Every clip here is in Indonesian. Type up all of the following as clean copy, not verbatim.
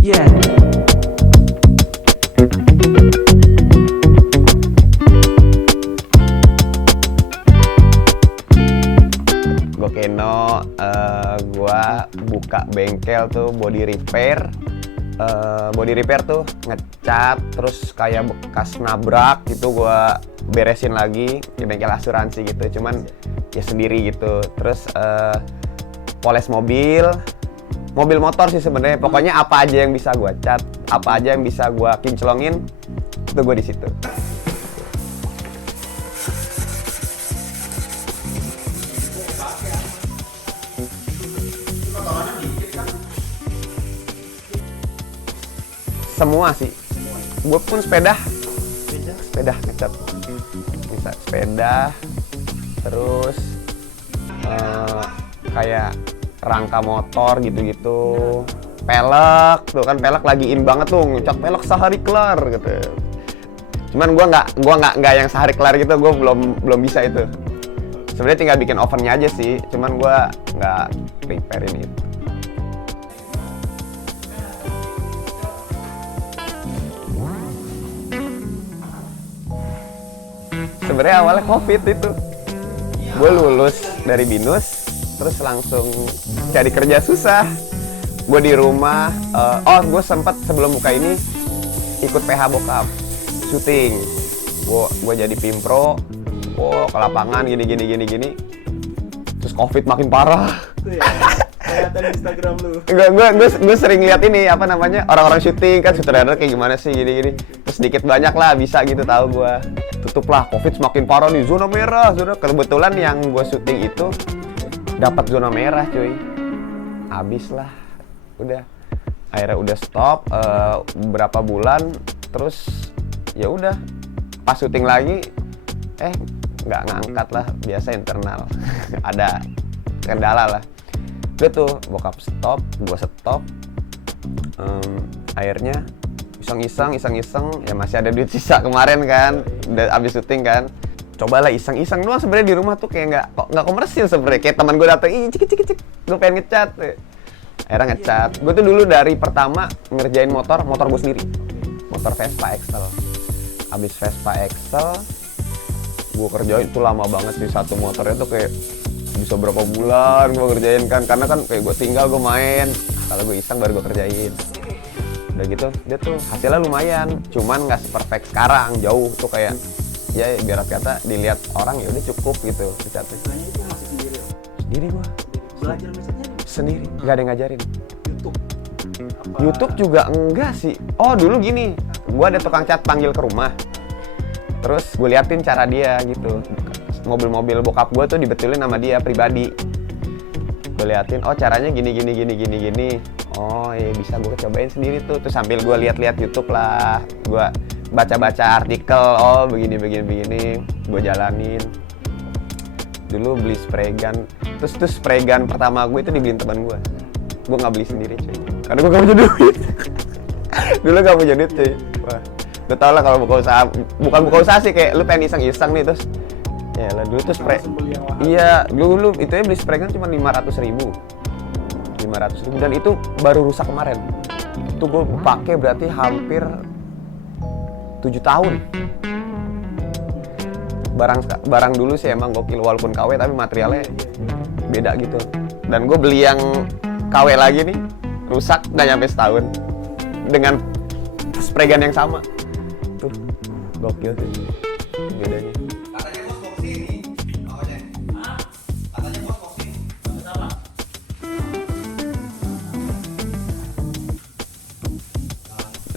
Yeah. Gue Keno, gua buka bengkel tuh body repair. Body repair tuh ngecat, terus kayak bekas nabrak gitu gua beresin lagi di bengkel asuransi gitu. Cuman ya sendiri gitu. Terus poles mobil motor sih sebenarnya. Pokoknya apa aja yang bisa gua cat, apa aja yang bisa gua kinclongin, itu gua di situ. Semua sih. Gue pun sepeda ngecat. Bisa sepeda, terus kayak rangka motor gitu-gitu. Pelek, tuh kan pelek lagi in banget tuh, ngecat pelek sehari kelar gitu. Cuman gue nggak yang sehari kelar gitu, gue belum bisa itu. Sebenarnya tinggal bikin ovennya aja sih, cuman gue nggak preparein itu. Sebenarnya awalnya COVID itu, gue lulus dari BINUS, terus langsung cari kerja susah. Gue di rumah, gue sempat sebelum buka ini ikut PH bokap, syuting. Gue jadi pimpro, ke lapangan gini. Terus COVID makin parah. Kelihatan di Instagram lu. Gue sering lihat ini apa namanya, orang-orang syuting kan, sutradara kayak gimana sih gini. Terus sedikit banyak lah bisa gitu tahu gue. Tutup lah, COVID semakin parah nih, zona merah. Kebetulan yang gue syuting itu dapat zona merah cuy. Habis lah, udah. Akhirnya udah stop beberapa bulan, terus ya udah. Pas syuting lagi, nggak ngangkat lah, biasa internal. Ada kendala lah. Udah tuh, bokap stop, gue stop. Akhirnya iseng-iseng ya masih ada duit sisa kemarin kan, udah abis syuting kan, cobalah iseng-iseng doang sebenarnya di rumah tuh, kayak nggak komersil sebenarnya. Kayak teman gue datang, cik, gue pengen ngecat, akhirnya ngecat. Gue tuh dulu dari pertama ngerjain motor gue sendiri, motor Vespa Excel. Abis Vespa Excel gue kerjain tuh lama banget sih, satu motornya tuh kayak bisa berapa bulan gue kerjain kan, karena kan kayak gue tinggal gue main, kalau gue iseng baru gue kerjain. Udah gitu, dia tuh hasilnya lumayan, cuman nggak seperfect sekarang, jauh tuh kayak ya biar kata dilihat orang ya udah cukup gitu ngecatnya. Kayaknya itu masih sendiri ya? Sendiri gua. Belajar misalnya Sendiri, nggak ada yang ngajarin. YouTube. YouTube juga enggak sih. Oh dulu gini, gua ada tukang cat panggil ke rumah, terus gue liatin cara dia gitu. Mobil-mobil bokap gue tuh dibetulin sama dia pribadi. Gue liatin, oh caranya gini. Oh iya bisa gue cobain sendiri tuh. Terus sambil gue lihat-lihat YouTube lah, gue baca-baca artikel, oh begini. Gue jalanin. Dulu beli spray gun. Terus spray gun pertama gue itu dibeliin teman gue. Gue nggak beli sendiri cuy, karena gue gak punya duit. Dulu gak punya duit cuy. Wah, lu tau lah kalau buka usaha, bukan buka usaha sih, kayak lu pengen iseng-iseng nih, terus ya lah dulu tuh spray. Iya, dulu itu ya beli spray kan cuma 500.000 dan itu baru rusak kemarin. Itu gue pakai berarti hampir 7 tahun. Barang dulu sih emang gokil, walaupun KW tapi materialnya beda gitu. Dan gue beli yang KW lagi nih, rusak nggak nyampe setahun dengan spray gun yang sama. Tuh gokil sih bedanya.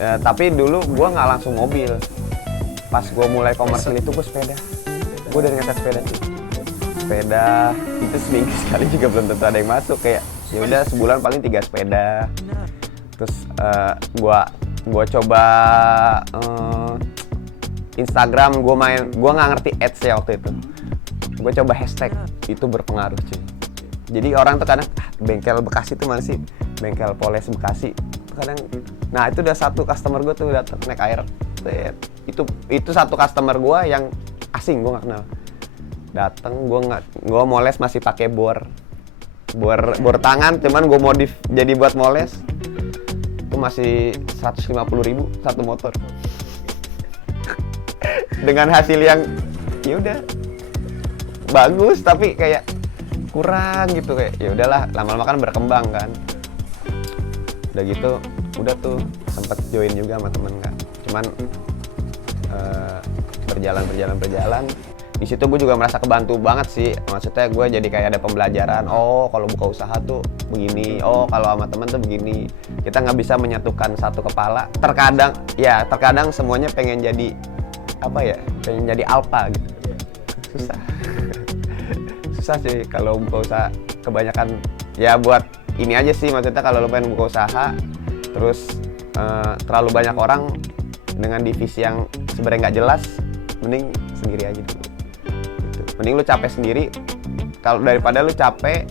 Ya, tapi dulu gue nggak langsung mobil. Pas gue mulai komersil itu gue sepeda. Gue dari ngecat sepeda sih. Sepeda itu seminggu sekali juga belum tentu ada yang masuk. Kayak ya udah sebulan paling 3 sepeda. Terus gue coba Instagram, gue nggak ngerti ads ya waktu itu. Gue coba hashtag, itu berpengaruh cuy. Jadi orang tuh kadang bengkel Bekasi tuh mana sih? Bengkel Poles Bekasi. Kadang, nah itu udah satu customer gue tuh datang naik air. Itu satu customer gue yang asing, gue nggak kenal. Datang, gue moles masih pakai bor tangan, cuman gue modif jadi buat moles. Itu masih 150.000 satu motor. Dengan hasil yang ya udah bagus tapi kayak kurang gitu, kayak ya udahlah, lama-lama kan berkembang kan. Udah gitu udah tuh sempet join juga sama temen kan, cuman berjalan. Di situ gue juga merasa kebantu banget sih, maksudnya gue jadi kayak ada pembelajaran. Oh kalau buka usaha tuh begini, oh kalau sama temen tuh begini. Kita nggak bisa menyatukan satu kepala. Terkadang semuanya pengen jadi apa ya, pengen jadi alpha gitu. Susah. Susah sih kalau buka usaha. Kebanyakan ya buat ini aja sih, maksudnya kalau lo pengen buka usaha terus terlalu banyak orang dengan divisi yang sebenarnya nggak jelas, mending sendiri aja dulu gitu. Mending lu capek sendiri kalau daripada lu capek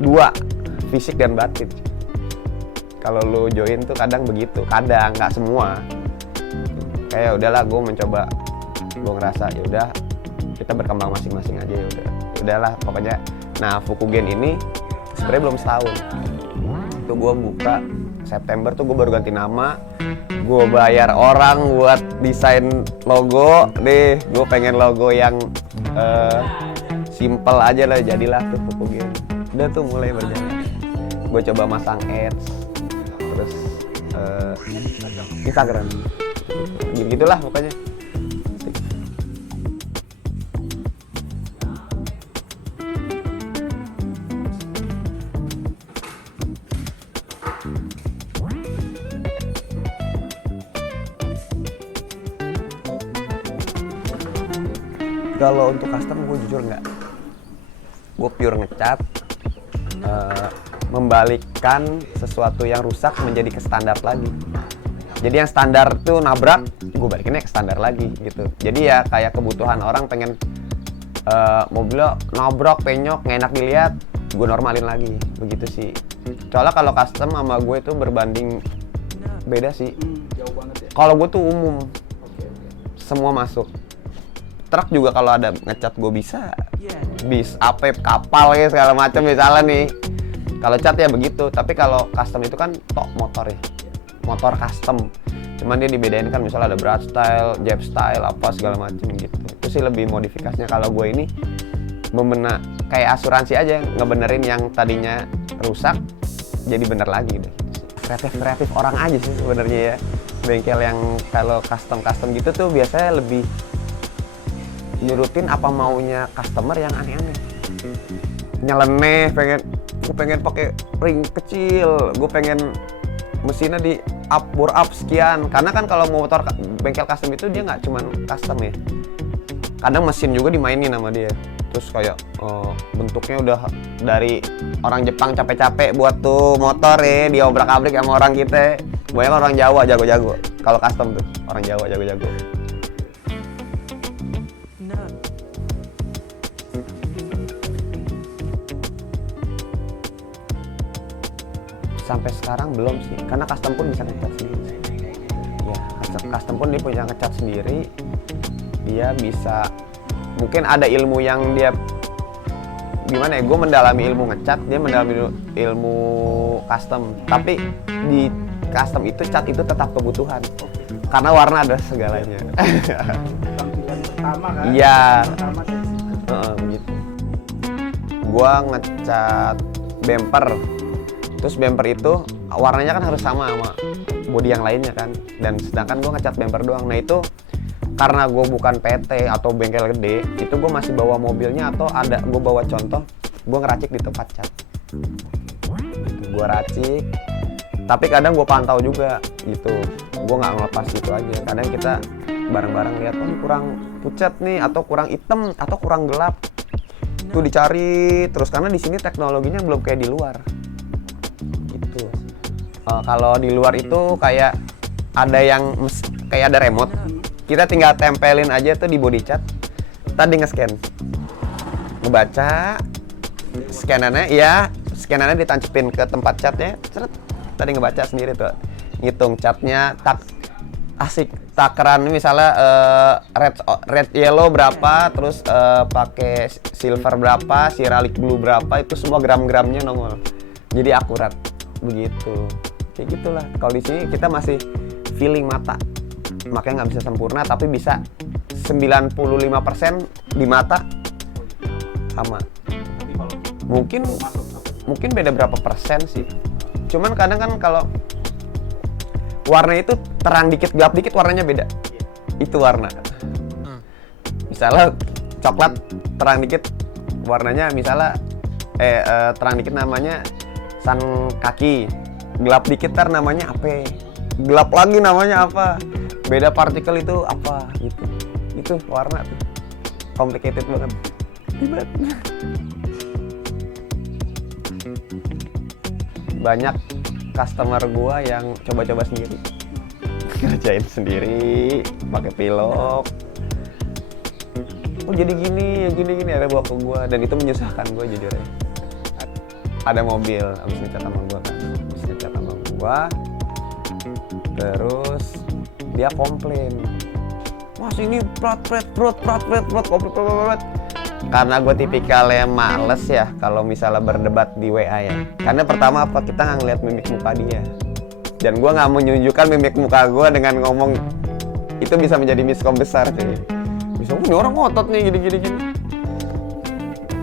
dua, fisik dan batin. Kalau lu join tuh kadang begitu, kadang nggak semua. Kayak udahlah, gue mencoba, gue ngerasa ya udah kita berkembang masing-masing aja, ya udah, udahlah pokoknya. Nah Fukugen ini sebenarnya belum setahun. Itu gue buka September tuh, gue baru ganti nama, gue bayar orang buat desain logo deh. Gue pengen logo yang simple aja lah, jadilah tuh Fukugen. Udah tuh mulai berjalan. Gue coba masang ads, terus Instagram, gitulah pokoknya. Kalau untuk custom gue jujur nggak, gue pure ngecat, membalikkan sesuatu yang rusak menjadi ke standar lagi. Jadi yang standar tuh nabrak, gue balikinnya ke standar lagi gitu. Jadi ya kayak kebutuhan orang pengen mobilnya nabrak, penyok, nggak enak dilihat, gue normalin lagi, begitu sih. Soalnya kalau custom sama gue itu berbanding beda sih. Jauh banget ya. Kalau gue tuh umum, semua masuk. Truk juga kalau ada ngecat gue bisa, bis, apa, kapal ya segala macam misalnya nih. Kalau cat ya begitu, tapi kalau custom itu kan tok motor ya, motor custom. Cuman dia dibedain kan, misalnya ada Brat style, Jap style, apa segala macam gitu. Itu sih lebih modifikasinya. Kalau gue ini membenar kayak asuransi aja, ngebenerin yang tadinya rusak jadi bener lagi deh. Kreatif orang aja sih sebenarnya ya. Bengkel yang kalau custom gitu tuh biasanya lebih nyurutin apa maunya customer yang aneh-aneh. Nyeleneh, gue pengen pakai ring kecil, gue pengen mesinnya di bore up sekian. Karena kan kalau motor bengkel custom itu dia nggak cuma custom ya, kadang mesin juga dimainin sama dia. Terus kayak bentuknya udah dari orang Jepang capek-capek buat tuh motor ya, diobrak-abrik sama orang kita. Banyak orang Jawa jago-jago kalau custom tuh, orang Jawa jago-jago. Sampai sekarang belum sih, karena custom pun bisa ngecat sendiri. Ya, custom pun dia punya ngecat sendiri. Dia bisa, mungkin ada ilmu yang dia gimana ya, gue mendalami ilmu ngecat, dia mendalami ilmu custom. Tapi di custom itu cat itu tetap kebutuhan, karena warna ada segalanya. Tampilan pertama kan? Iya. Pertama Begitu. Gue ngecat bumper. Terus bumper itu warnanya kan harus sama bodi yang lainnya kan. Dan sedangkan gue ngecat bumper doang. Nah itu karena gue bukan PT atau bengkel gede, itu gue masih bawa mobilnya atau ada gue bawa contoh, gue ngeracik di tempat cat. Gue racik, tapi kadang gue pantau juga gitu. Gue nggak ngelepas gitu aja. Kadang kita bareng-bareng lihat, oh kurang pucat nih, atau kurang hitam, atau kurang gelap. Tuh dicari terus, karena di sini teknologinya belum kayak di luar. Kalau di luar itu kayak ada yang kayak ada remote, kita tinggal tempelin aja tuh di body cat, tadi nge-scan, ngebaca, scanannya ditancepin ke tempat catnya, tadi ngebaca sendiri tuh, ngitung catnya, asik, takaran misalnya red yellow berapa, terus pakai silver berapa, ceramic blue berapa, itu semua gram-gramnya nongol, jadi akurat begitu. kayak gitulah. Kalau di sini kita masih feeling mata, makanya nggak bisa sempurna, tapi bisa 95% di mata sama. Tapi kalau Mungkin masuk mungkin beda berapa persen sih. Cuman kadang kan kalau warna itu terang dikit gelap dikit warnanya beda. Itu warna. Misalnya coklat terang dikit warnanya misalnya terang dikit namanya sun kaki, gelap dikit ntar namanya apa, gelap lagi namanya apa, beda partikel itu apa gitu. Itu warna tuh complicated banget, ribet. Banyak customer gua yang coba-coba sendiri, ngerjain sendiri pakai pilok. Oh jadi gini ada bawa ke gua, dan itu menyusahkan gua jujur ya. Ada mobil habis ngecat sama gua kan, habis ngecat sama gua, terus dia komplain, mas ini prat komplit. Karena gue tipikalnya males ya kalau misalnya berdebat di WA ya. Karena pertama apa, kita nggak ngeliat mimik muka dia, dan gue nggak menunjukkan mimik muka gue dengan ngomong. Itu bisa menjadi miskom besar cuy. Bisa ini orang ngotot nih gini.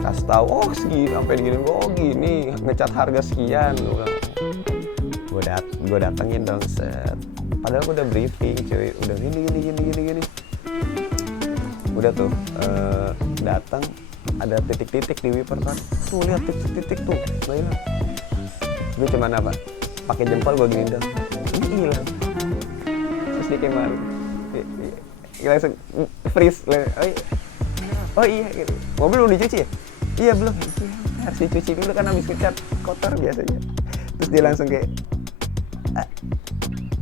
Kasih tahu, oh segini sampai gini, oh gini ngecat harga sekian. Gue datengin dong set. Padahal gue udah briefing cuy, udah gini. Udah tuh datang ada titik-titik di wiper kan, tuh lihat titik-titik tuh nggak hilang. Gue cuman apa, pakai jempol gue gini dong, ini hilang. Terus dia kayak malu, langsung freeze. Oh iya gitu. Mobil belum dicuci ya? Iya belum. Harus dicuci dulu kan habis ngecat kotor biasanya. Terus dia langsung kayak,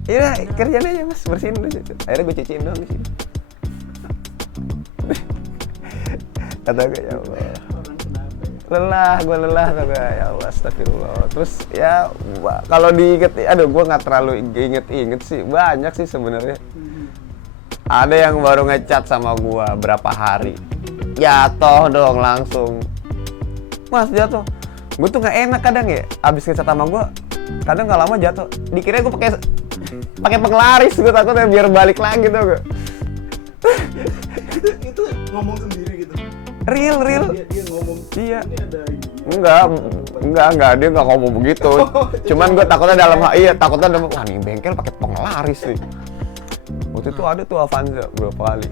iya kerjaan aja mas, bersihin dulu. Akhirnya gue cuciin doang di sini. Kata gue ya Allah, gue lelah kata gue, ya Allah astagfirullah. Terus ya kalau diinget, aduh gue nggak terlalu inget sih, banyak sih sebenarnya. Ada yang baru ngecat sama gue berapa hari, jatuh dong langsung, mas jatuh. Gue tuh nggak enak kadang ya, abis ngecat sama gue, kadang nggak lama jatuh. Dikira gue pakai penglaris, gue takutnya biar balik lagi tuh gue. itu ngomong sendiri gitu. Real. Dia ngomong. Iya. Ini ada Enggak, dia nggak ngomong begitu. Cuman gue takutnya takutnya dalam, wah nih bengkel pakai penglaris nih. Waktu itu ada tuh Avanza berapa kali,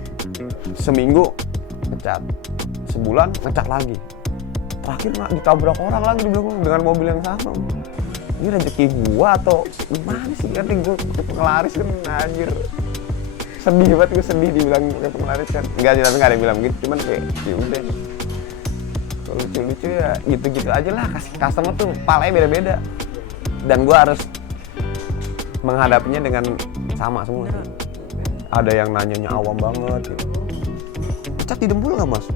seminggu ngecat, sebulan ngecat lagi. Terakhir nggak ditabrak orang lagi di belakang dengan mobil yang sama. Ini rezeki gua atau gimana sih? Nanti gue penglaris kan anjir. Sedih banget, gue sedih dibilang pakai penglaris kan. Enggak sih, tapi nggak ada yang bilang gitu, cuman kayak ya udah. Kalau lucu-lucu ya gitu-gitu aja lah. Customer tuh palanya beda-beda, dan gue harus menghadapinya dengan sama semua. Ada yang nanyanya awam banget gitu. Ngecat di dempul nggak mas?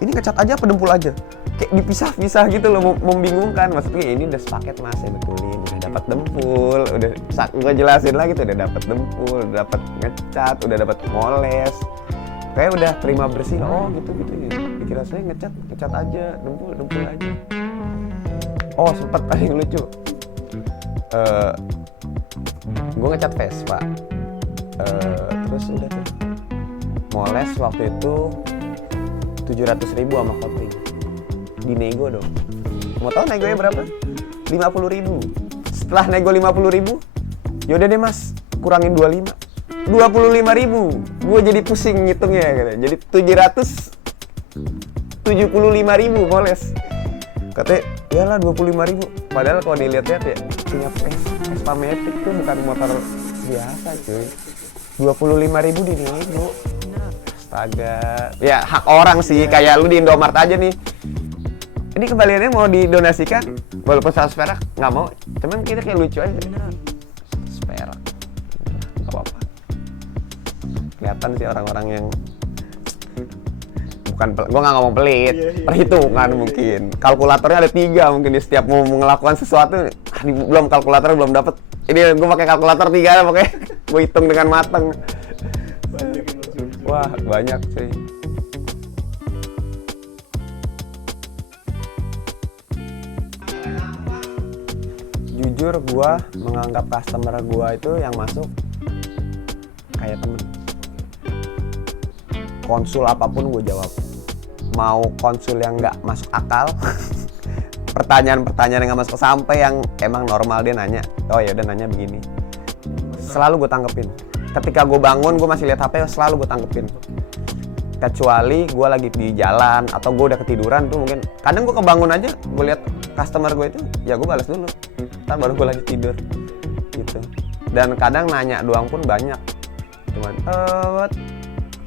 Ini ngecat aja apa dempul aja? Kayak dipisah-pisah gitu loh, membingungkan. Maksudnya ini udah sepaket mas, ya betulin. Udah dapat dempul, udah gue jelasin lagi tuh, udah dapat dempul, udah dapat ngecat, udah dapat moles. Kayak udah terima bersih. Oh gitu ya. Dikira saya ngecat aja, dempul aja. Oh sempet ada yang lucu. Gue ngecat Vespa. Terus udah tuh moles waktu itu 700.000 sama coating. Dinego dong. Mau tau negonya berapa? 50.000. Setelah nego 50.000, yaudah deh mas, kurangin 25. 25.000. Gue jadi pusing ngitungnya gitu. Jadi 775.000 moles. Katanya, iyalah 25.000. Padahal kalau dilihat-lihat ya, punya Vespa Matic tuh bukan motor biasa cuy. 25.000 di nego. Astaga. Ya hak orang sih, kayak lu di Indomart aja nih. Ini kembaliannya mau didonasikan, walaupun 100 perak nggak mau. Cuman kita kayak lucu aja. 100 perak, nggak apa-apa. Kelihatan sih orang-orang yang bukan, gue nggak ngomong pelit, perhitungan mungkin. Kalkulatornya ada 3 mungkin di setiap mau melakukan sesuatu. Belum kalkulator belum dapet. Ini gue pakai kalkulator 3 pokoknya. Gue hitung dengan matang. Wah banyak sih. jujur gue menganggap customer gue itu yang masuk kayak temen. Konsul apapun gue jawab. Mau konsul yang nggak masuk akal, pertanyaan-pertanyaan yang nggak masuk sampai yang emang normal dia nanya, oh ya udah nanya begini, selalu gue tanggepin. Ketika gue bangun gue masih lihat HP, selalu gue tanggepin. Kecuali gue lagi di jalan atau gue udah ketiduran tuh mungkin. Kadang gue kebangun aja, gue lihat customer gue itu, ya gue balas dulu. Ntar baru gue lagi tidur, gitu. Dan kadang nanya doang pun banyak. Cuman,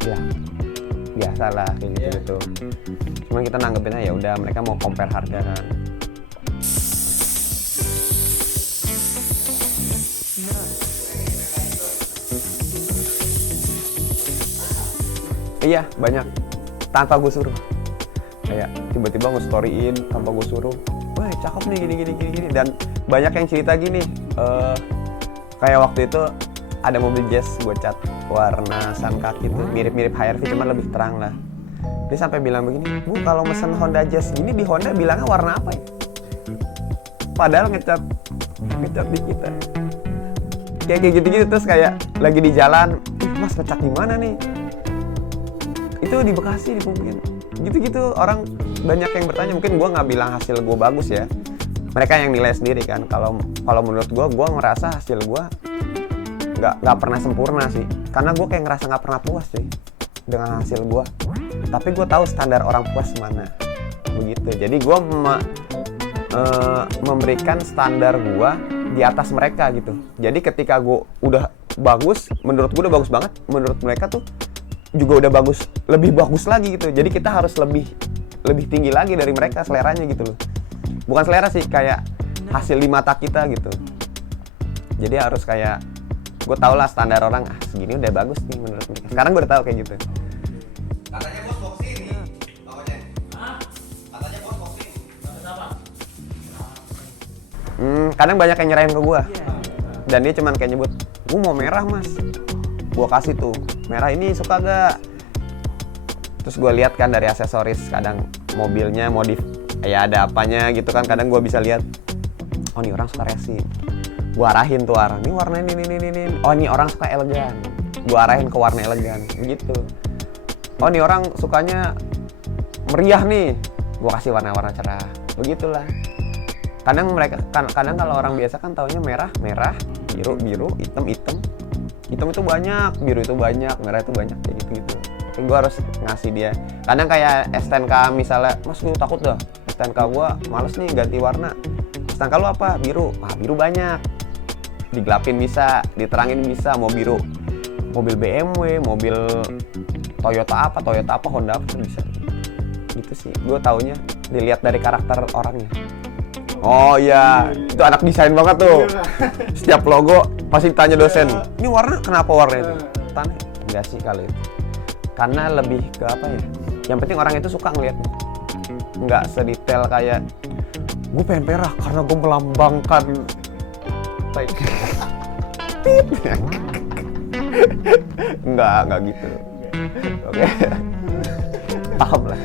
ya biasalah kayak gitu. Cuman kita nanggepinnya ya udah mereka mau compare harga kan. Iya banyak tanpa gue suruh. Kayak tiba-tiba nge-storyin tanpa gue suruh. Wah cakep nih gini. Dan banyak yang cerita gini. Kayak waktu itu ada mobil jazz gue cat warna sun kaki tuh mirip-mirip HRV cuman lebih terang lah. Dia sampai bilang begini, Bu kalau mesen Honda Jazz gini di Honda bilangnya warna apa ya? Padahal ngecat di kita. Kayak gitu-gitu terus kayak lagi di jalan, Mas ngecat di mana nih? Itu di Bekasi mungkin. Gitu-gitu orang banyak yang bertanya, mungkin gue nggak bilang hasil gue bagus ya. Mereka yang nilai sendiri kan. Kalau menurut gue ngerasa hasil gue nggak pernah sempurna sih, karena gue kayak ngerasa nggak pernah puas sih dengan hasil gue. Tapi gue tahu standar orang puas mana, begitu. Jadi gue memberikan standar gue di atas mereka gitu. Jadi ketika gue udah bagus, menurut gue udah bagus banget, menurut mereka tuh juga udah bagus, lebih bagus lagi gitu. Jadi kita harus lebih tinggi lagi dari mereka seleranya gitu loh. Bukan selera sih, kayak hasil di mata kita gitu. Jadi harus kayak gue tau lah standar orang, segini udah bagus nih menurut mereka. Sekarang gue udah tau kayak gitu. Katanya bos mau kesini, pokoknya. Katanya bos mau kesini. Kenapa? Kadang banyak yang nyerahin ke gue. Dan dia cuman kayak nyebut, gue mau merah mas. Gue kasih tuh, merah ini suka gak? Terus gue lihat kan dari aksesoris, kadang mobilnya modif, ya ada apanya gitu kan. Kadang gue bisa lihat, oh nih orang suka racing. Gue arahin tuh arah, ini warna ini. Oh ini orang suka elegan, gue arahin ke warna elegan, begitu. Oh ini orang sukanya meriah nih, gue kasih warna-warna cerah, begitulah. Kadang kalau orang biasa kan taunya merah, biru, hitam itu banyak, biru itu banyak, merah itu banyak, kayak gitu. Tapi gue harus ngasih dia. Kadang kayak STNK misalnya, mas gue takut dah, STNK gue males nih ganti warna. STNK lu apa? Biru. Biru banyak. Digelapin bisa, diterangin bisa, mau biru mobil BMW, mobil Toyota apa, Honda apa bisa. Gitu sih, gue taunya dilihat dari karakter orangnya. Oh iya, itu anak desain banget tuh. Setiap logo pasti tanya dosen, ini warna kenapa warna itu? Tanya, enggak sih kali itu. Karena lebih ke apa ya, yang penting orang itu suka ngeliatnya. Nggak sedetail kayak, gue pengen merah karena gue melambangkan enggak gitu. Oke. Paham lah.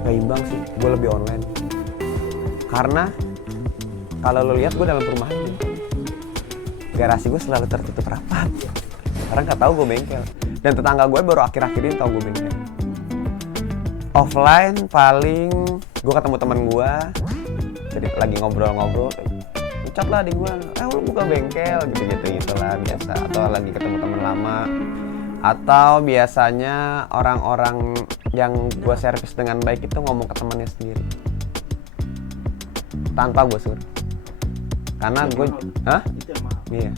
Gak imbang sih, gue lebih online. Karena kalau lo lihat gue dalam perumahan gitu, garasi gue selalu tertutup rapat. Orang nggak tahu gue bengkel. Dan tetangga gue baru akhir-akhir ini tahu gue bengkel. Offline paling gue ketemu teman gue, jadi lagi ngobrol-ngobrol, ucap lah di gue, lu buka bengkel gitu lah biasa. Atau lagi ketemu teman lama, atau biasanya orang-orang yang gue servis dengan baik itu ngomong ke temannya sendiri tanpa gue suruh. Karena gue, Itu yang mahal. Iya.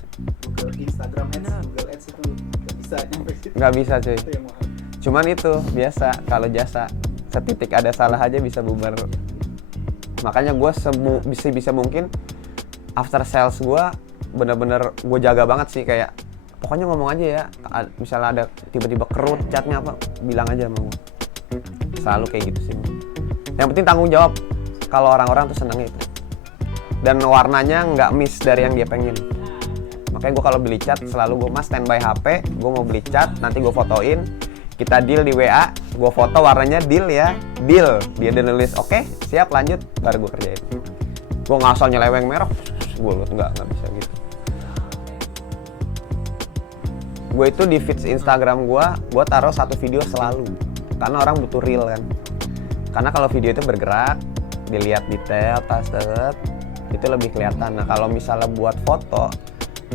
Ke Instagram Ads, Google Ads itu nggak bisa nyampe situ. Nggak bisa cuy. Itu yang mahal. Cuman itu biasa kalau jasa setitik ada salah aja bisa bubar. Makanya gue bisa mungkin after sales gue bener-bener gue jaga banget sih, kayak pokoknya ngomong aja ya. Misalnya ada tiba-tiba kerut chatnya apa, bilang aja sama gue. Selalu kayak gitu sih. Yang penting tanggung jawab. Kalau orang-orang tuh seneng itu. Dan warnanya nggak miss dari yang dia pengen. Makanya gue kalau beli cat selalu gue mas standby HP, gue mau beli cat, nanti gue fotoin. kita deal di WA, gue foto warnanya deal ya, deal. Dia udah nulis oke, siap lanjut, baru gue kerjain. Gue nggak asal nyeleweng merek, gue nggak bisa gitu. Gue itu di feeds Instagram gue taruh satu video selalu, karena orang butuh real kan. Karena kalau video itu bergerak, dilihat detail, itu lebih kelihatan. Nah kalau misalnya buat foto,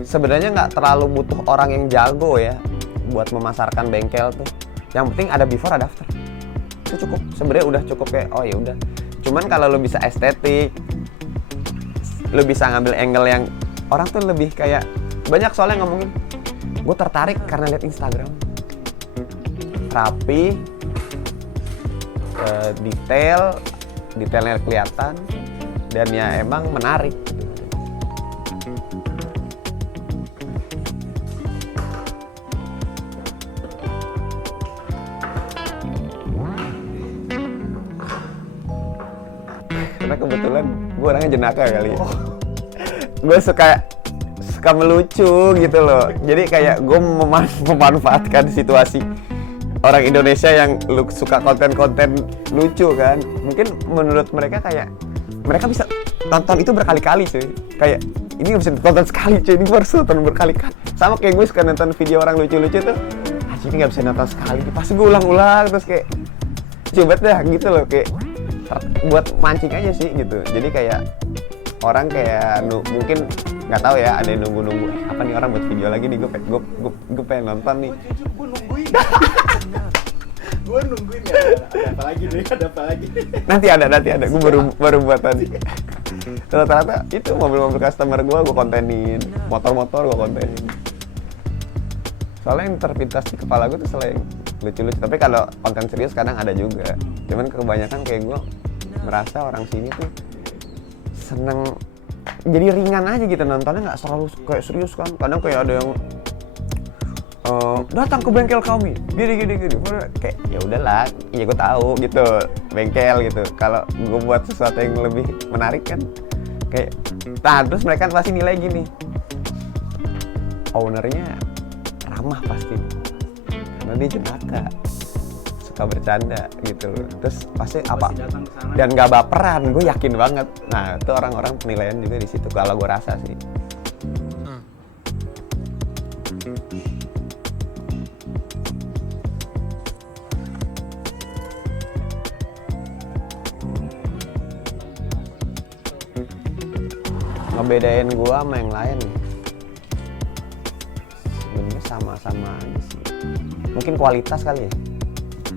sebenarnya nggak terlalu butuh orang yang jago ya buat memasarkan bengkel tuh. Yang penting ada before ada after, itu cukup. Sebenarnya udah cukup kayak oh ya udah. Cuman kalau lo bisa estetik, lo bisa ngambil angle yang orang tuh lebih kayak banyak soalnya ngomongin, gue tertarik karena lihat Instagram, rapi, detailnya kelihatan, dan ya emang menarik. Karena kebetulan gue orangnya jenaka kali ya. Gue suka melucu gitu loh. Jadi kayak gue memanfaatkan situasi orang Indonesia yang suka konten-konten lucu kan. Mungkin menurut mereka kayak mereka bisa nonton itu berkali-kali cuy. Kayak ini gak bisa ditonton sekali cuy, ini harus nonton berkali-kali. Sama kayak gue suka nonton video orang lucu-lucu tuh, ini gak bisa nonton sekali, pasti gue ulang-ulang terus kayak coba dah gitu loh, kayak buat mancing aja sih gitu. Jadi kayak orang kayak mungkin nggak tahu ya, ada yang nunggu apa nih orang buat video lagi nih, gue pengen nonton nih. Jujur gue nungguin. Gue nungguin ya, ada apa lagi. Nanti ada, gue baru buat tadi. Rata-rata itu mobil-mobil customer gue kontenin, motor-motor gue kontenin. Soalnya yang terpintas di kepala gue tuh selain lucu-lucu, tapi kalau konten serius kadang ada juga. Cuman kebanyakan kayak gue merasa orang sini tuh seneng, jadi ringan aja gitu nontonnya, nggak selalu kayak serius kan. Kadang kayak ada yang datang ke bengkel kami gini kayak ya udahlah, ya gue tahu gitu bengkel gitu. Kalau gue buat sesuatu yang lebih menarik kan kayak terus mereka pasti nilai gini, ownernya ramah pasti karena dia jenaka, suka bercanda gitu. Terus pasti apa dan nggak baperan, gue yakin banget. Nah itu orang-orang penilaian juga di situ kalau gue rasa sih. Ngebedain gua sama yang lain sebenarnya sama-sama aja sih. Mungkin kualitas kali ya.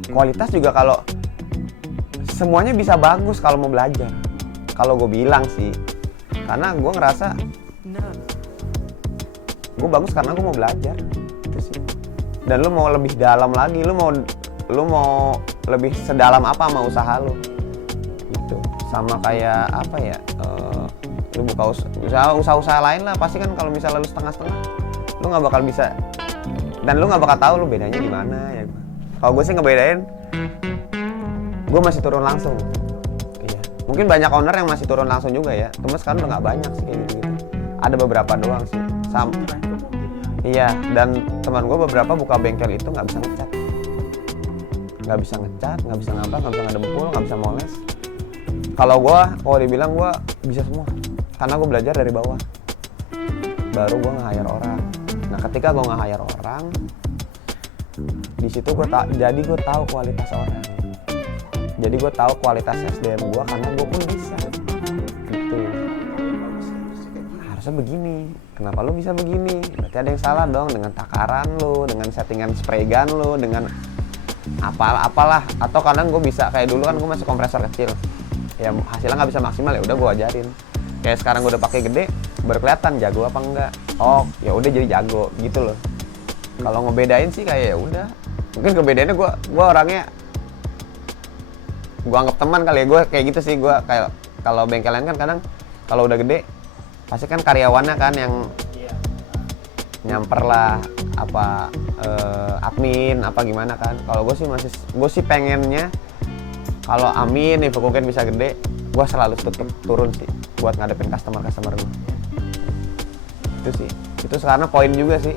Kualitas juga kalau semuanya bisa bagus kalau mau belajar. Kalau gue bilang sih, karena gue ngerasa gue bagus karena gue mau belajar gitu sih. Dan lu mau lebih dalam lagi, lu mau lebih sedalam apa sama usaha lu gitu. Sama kayak apa ya, lu buka usaha lain lah, pasti kan kalau misalnya lu setengah-setengah lu nggak bakal bisa, dan lu nggak bakal tahu lu bedanya di mana ya. Kalau gue sih ngebedain, gue masih turun langsung. Iya, mungkin banyak owner yang masih turun langsung juga ya, cuma sekarang udah nggak banyak sih kayak gitu. Ada beberapa doang sih. Iya, dan teman gue beberapa buka bengkel itu nggak bisa ngecat, nggak bisa ngapa, nggak bisa ngedempul, nggak bisa moles. Kalau dibilang gue bisa semua, karena gue belajar dari bawah. Baru gue nge-hire orang. Nah ketika gue nge-hire orang, di situ gue tahu kualitas orang. Jadi gue tahu kualitas SDM gue karena gue pun bisa. Gitu. Harusnya begini. Kenapa lu bisa begini? Berarti ada yang salah dong dengan takaran lu, dengan settingan spray gun lu, dengan apalah. Atau kadang gue bisa kayak dulu kan gue masih kompresor kecil. Ya hasilnya nggak bisa maksimal, ya udah gue ajarin. Kayak sekarang gue udah pakai gede, baru kelihatan jago apa enggak. Oh ya udah jadi jago gitu loh. Kalau ngebedain sih kayak ya udah, mungkin kebedainnya gue orangnya, gue anggap teman kali ya, gue kayak gitu sih. Gue kayak kalau bengkelan kan kadang kalau udah gede pasti kan karyawannya kan yang nyamper lah, apa admin apa gimana kan. Kalau gue sih pengennya kalau amin nih mungkin bisa gede, gue selalu turun sih buat ngadepin customer gue. Itu sih, itu karena poin juga sih.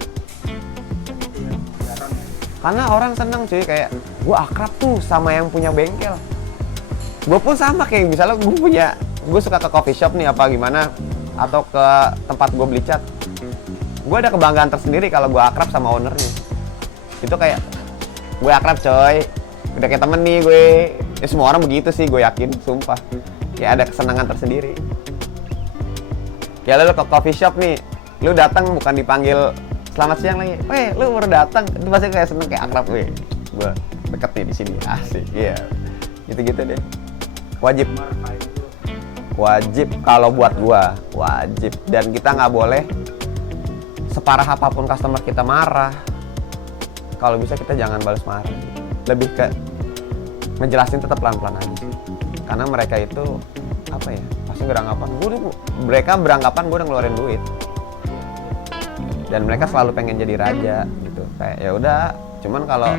Karena orang seneng cuy, kayak gue akrab tuh sama yang punya bengkel. Gue pun sama, kayak misalnya gue suka ke coffee shop nih apa gimana, atau ke tempat gue beli cat. Gue ada kebanggaan tersendiri kalau gue akrab sama ownernya. Itu kayak gue akrab coy, udah kayak temen nih gue. Ya semua orang begitu sih, gue yakin, sumpah. Kayak ada kesenangan tersendiri. Ya lu ke coffee shop nih, lu datang bukan dipanggil selamat siang lagi, lu baru datang, itu pasti kayak seneng, kayak akrab, gue deket nih di sini, asik, iya, gitu-gitu deh. Wajib kalau buat gua, wajib. Dan kita nggak boleh separah apapun customer kita marah, kalau bisa kita jangan balas marah, lebih ke ngejelasin tetap pelan-pelan aja, karena mereka itu apa ya, pasti beranggapan mereka beranggapan gue udah ngeluarin duit. Dan mereka selalu pengen jadi raja gitu. Kayak ya udah, cuman kalau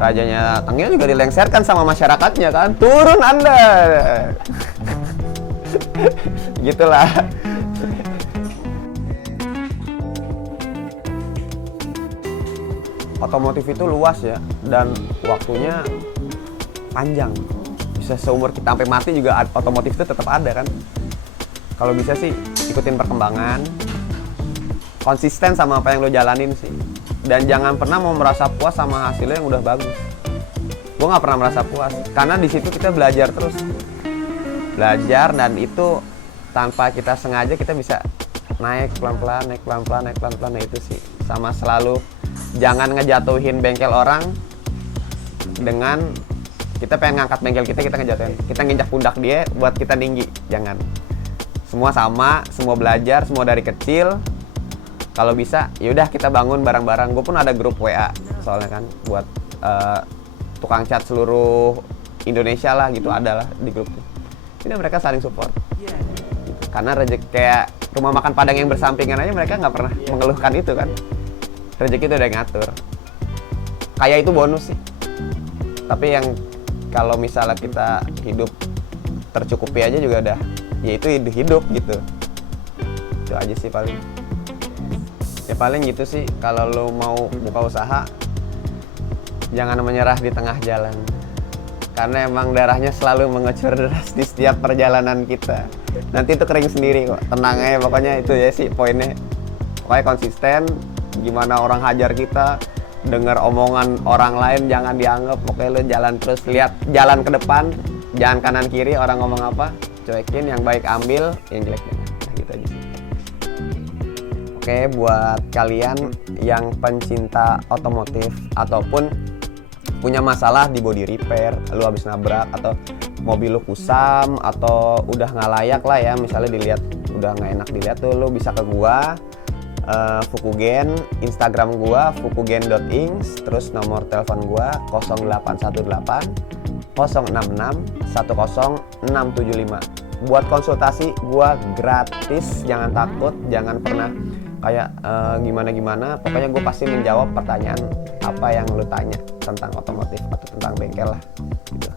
rajanya tengil juga dilengserkan sama masyarakatnya kan. Turun Anda. Gitulah. Otomotif itu luas ya, dan waktunya panjang. Bisa seumur kita sampai mati juga otomotif itu tetap ada kan. Kalau bisa sih ikutin perkembangan, konsisten sama apa yang lo jalanin sih, dan jangan pernah mau merasa puas sama hasilnya yang udah bagus. Gue nggak pernah merasa puas, karena di situ kita belajar terus, dan itu tanpa kita sengaja kita bisa naik pelan-pelan. Nah itu sih, sama selalu jangan ngejatuhin bengkel orang dengan kita pengen ngangkat bengkel kita ngejatuhin, kita nginjak pundak dia buat kita tinggi. Jangan, semua sama, semua belajar, semua dari kecil. Kalau bisa, yaudah kita bangun bareng-bareng. Gue pun ada grup WA soalnya kan, buat tukang cat seluruh Indonesia lah gitu, ada lah di grup tuh. Ini mereka saling support. Gitu. Karena rezeki kayak rumah makan Padang yang bersampingan aja mereka nggak pernah mengeluhkan itu kan. Rezeki itu udah ngatur. Kayak itu bonus sih. Tapi yang kalau misalnya kita hidup tercukupi aja juga udah, ya itu hidup gitu. Itu aja sih paling. Ya paling gitu sih, kalau lo mau buka usaha jangan menyerah di tengah jalan, karena emang darahnya selalu mengucur deras di setiap perjalanan kita. Nanti itu kering sendiri kok, tenang aja. Pokoknya itu ya sih poinnya, pokoknya konsisten. Gimana orang hajar kita, dengar omongan orang lain jangan dianggap. Pokoknya lo jalan terus, lihat jalan ke depan, jangan kanan kiri orang ngomong apa, cuekin. Yang baik ambil, yang jelek jangan. Nah, gitu aja sih. Oke, buat kalian yang pencinta otomotif ataupun punya masalah di body repair, lu habis nabrak atau mobil lu kusam atau udah nggak layak lah ya, misalnya dilihat udah nggak enak dilihat tuh, lu bisa ke gua, Fukugen, Instagram gua fukugen.ings, terus nomor telepon gua 0818 066 10675. Buat konsultasi gua gratis, jangan takut, jangan pernah kayak gimana-gimana. Pokoknya gue pasti menjawab pertanyaan apa yang lu tanya tentang otomotif atau tentang bengkel lah gitu.